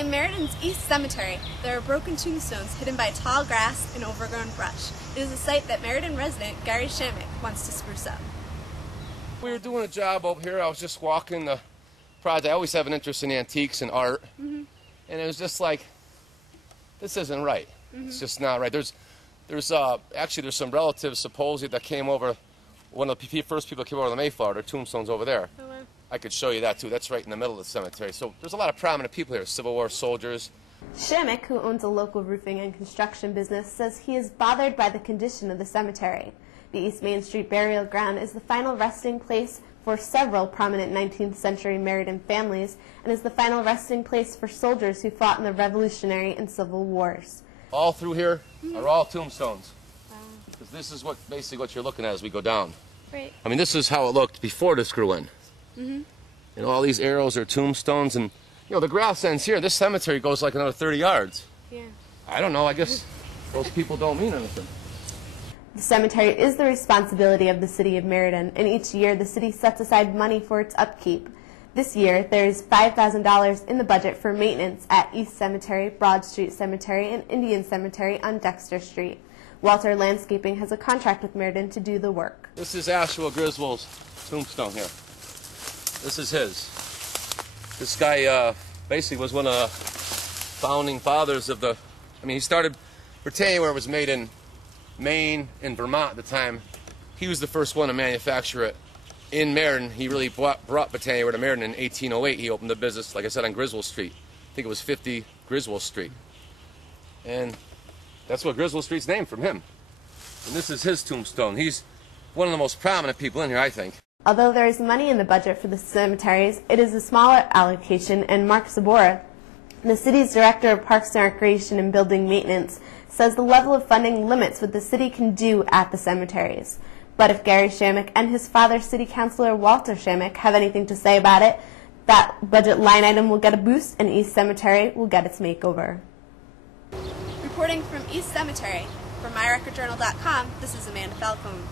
In Meriden's East Cemetery, there are broken tombstones hidden by tall grass and overgrown brush. It is a site that Meriden resident Gary Shamock wants to spruce up. We were doing a job over here. I was just walking the project. I always have an interest in antiques and art. And it was just like, this isn't right. It's just not right. Actually there's some relatives supposedly that came over. One of the first people that came over to the Mayflower. Their tombstone's over there. Oh, wow. I could show you that too. That's right in the middle of the cemetery. So there's a lot of prominent people here, Civil War soldiers. Shamock, who owns a local roofing and construction business, says he is bothered by the condition of the cemetery. The East Main Street Burial Ground is the final resting place for several prominent 19th century Meriden families and is the final resting place for soldiers who fought in the Revolutionary and Civil Wars. All through here are all tombstones. Because this is basically what you're looking at as we go down. Right. I mean, this is how it looked before this grew in. And all these arrows are tombstones, and you know the grass ends here. This cemetery goes like another 30 yards. Yeah. I don't know. I guess those people don't mean anything. The cemetery is the responsibility of the city of Meriden, and each year the city sets aside money for its upkeep. This year, there is $5,000 in the budget for maintenance at East Cemetery, Broad Street Cemetery, and Indian Cemetery on Dexter Street. Walter Landscaping has a contract with Meriden to do the work. This is Ashwell Griswold's tombstone here. This is his. This guy basically was one of the founding fathers of he started Britannia where it was made in Maine and Vermont at the time. He was the first one to manufacture it in Meriden. He really brought Britannia to Meriden in 1808. He opened the business, like I said, on Griswold Street. I think it was 50 Griswold Street. And that's what Griswold Street's named from him. And this is his tombstone. He's one of the most prominent people in here, I think. Although there is money in the budget for the cemeteries, it is a smaller allocation, and Mark Zabora, the city's director of Parks and Recreation and Building Maintenance, says the level of funding limits what the city can do at the cemeteries. But if Gary Shamock and his father, City Councilor Walter Shamock, have anything to say about it, that budget line item will get a boost and East Cemetery will get its makeover. Reporting from East Cemetery, for MyRecordJournal.com, this is Amanda Falcone.